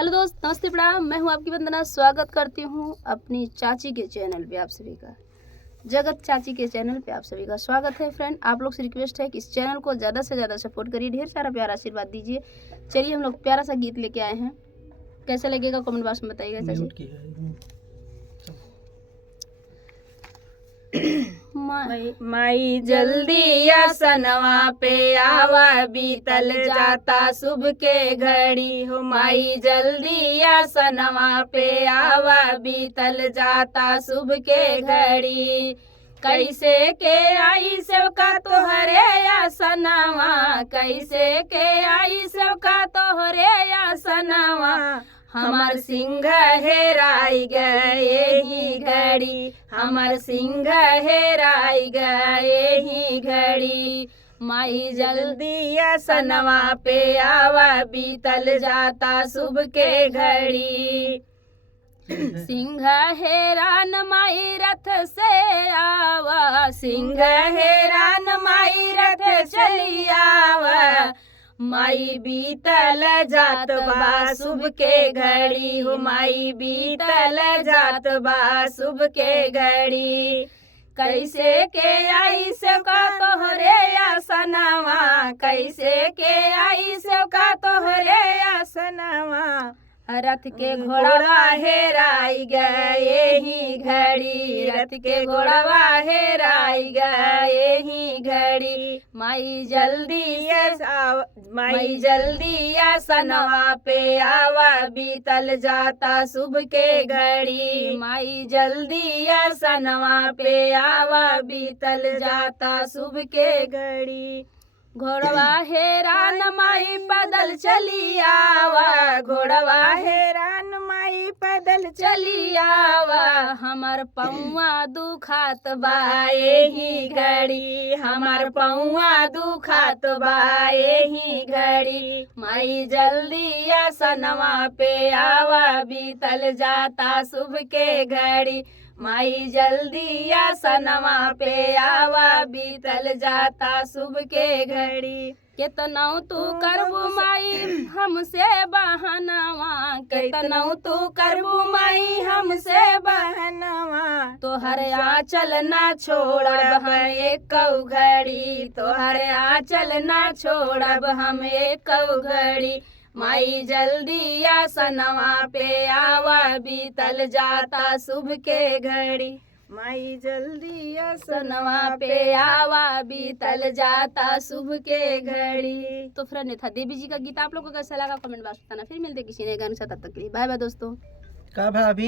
Hello दोस्त, नमस्ते, प्रणाम। मैं हूं आपकी वंदना। स्वागत करती हूं अपनी चाची के चैनल पे आप सभी का। जगत चाची के चैनल पे आप सभी का स्वागत है। फ्रेंड, आप लोग से रिक्वेस्ट है कि इस चैनल को ज़्यादा से ज़्यादा सपोर्ट करिए, ढेर सारा प्यारा आशीर्वाद दीजिए। चलिए हम लोग प्यारा सा गीत लेके आए हैं, कैसा लगेगा कमेंट बॉक्स में बताइएगा चाची। माई जल्दी आसनवा पे आवा, बीतल जाता शुभ के घड़ी हो। माई जल्दी आसनवा पे आवा, बीतल जाता शुभ के घड़ी। कैसे के आई सेवका तोहरे आसनवा, कैसे के आई सेवका तोहरे आसनवा। हमार सिंह हेराई गए ही घड़ी, हमार सिंह हेराई गए ही घड़ी। माई जल्दी आसनवा पे आवा, बीतल जाता शुभ के घड़ी। सिंह हेरान माई रथ से आवा, सिंह हेरान माई रथ चली आवा। माई बीतल जात बा शुभ के घड़ी हो, माई बीतल जात बा शुभ के घड़ी। कैसे के आई सेवका तोहरे आसनवा, कैसे के आई सेवका तोहरे आसनवा। रथ के घोड़वा हेराई गए ही घड़ी, रथ के घोड़वा हेराई गए ही घड़ी। माई जल्दी आसनवा पे आवा, बीतल जाता शुभ के घड़ी। माई जल्दी आसनवा पे आवा, बीतल जाता शुभ के घड़ी। घोड़वा हेरान माई पैदल चली आवा, घोड़वा हेरान माई पैदल चली आवा। हमार पौआ दुखात बा एही घड़ी, हमार पौआ दुखात बा एही घड़ी। माई जल्दी आसनवा पे आवा, बीतल जाता शुभ के घड़ी। माई जल्दी आसनवा पे आवा, बीतल जाता शुभ के घड़ी। केतनौ तू करबू माई हमसे बहनवा, केतनौ तू करबू माई हमसे बहनवा। तोहर आंचल ना छोड़ब हम एक घड़ी, तोहर आंचल ना छोड़ब हम एक घड़ी। माई जल्दी आसनवा पे आवा, बीतल जाता शुभ के घड़ी। माई जल्दी आसनवा पे आवा, बीतल जाता शुभ के घड़ी। तो फ्रेंड, ये था देवी जी का गीत। आप लोगों को कैसा लगा कमेंट बॉक्स में बताना। फिर मिलते किसी नए गाने के साथ, तब तक के लिए बाय बाय दोस्तों। का भाभी।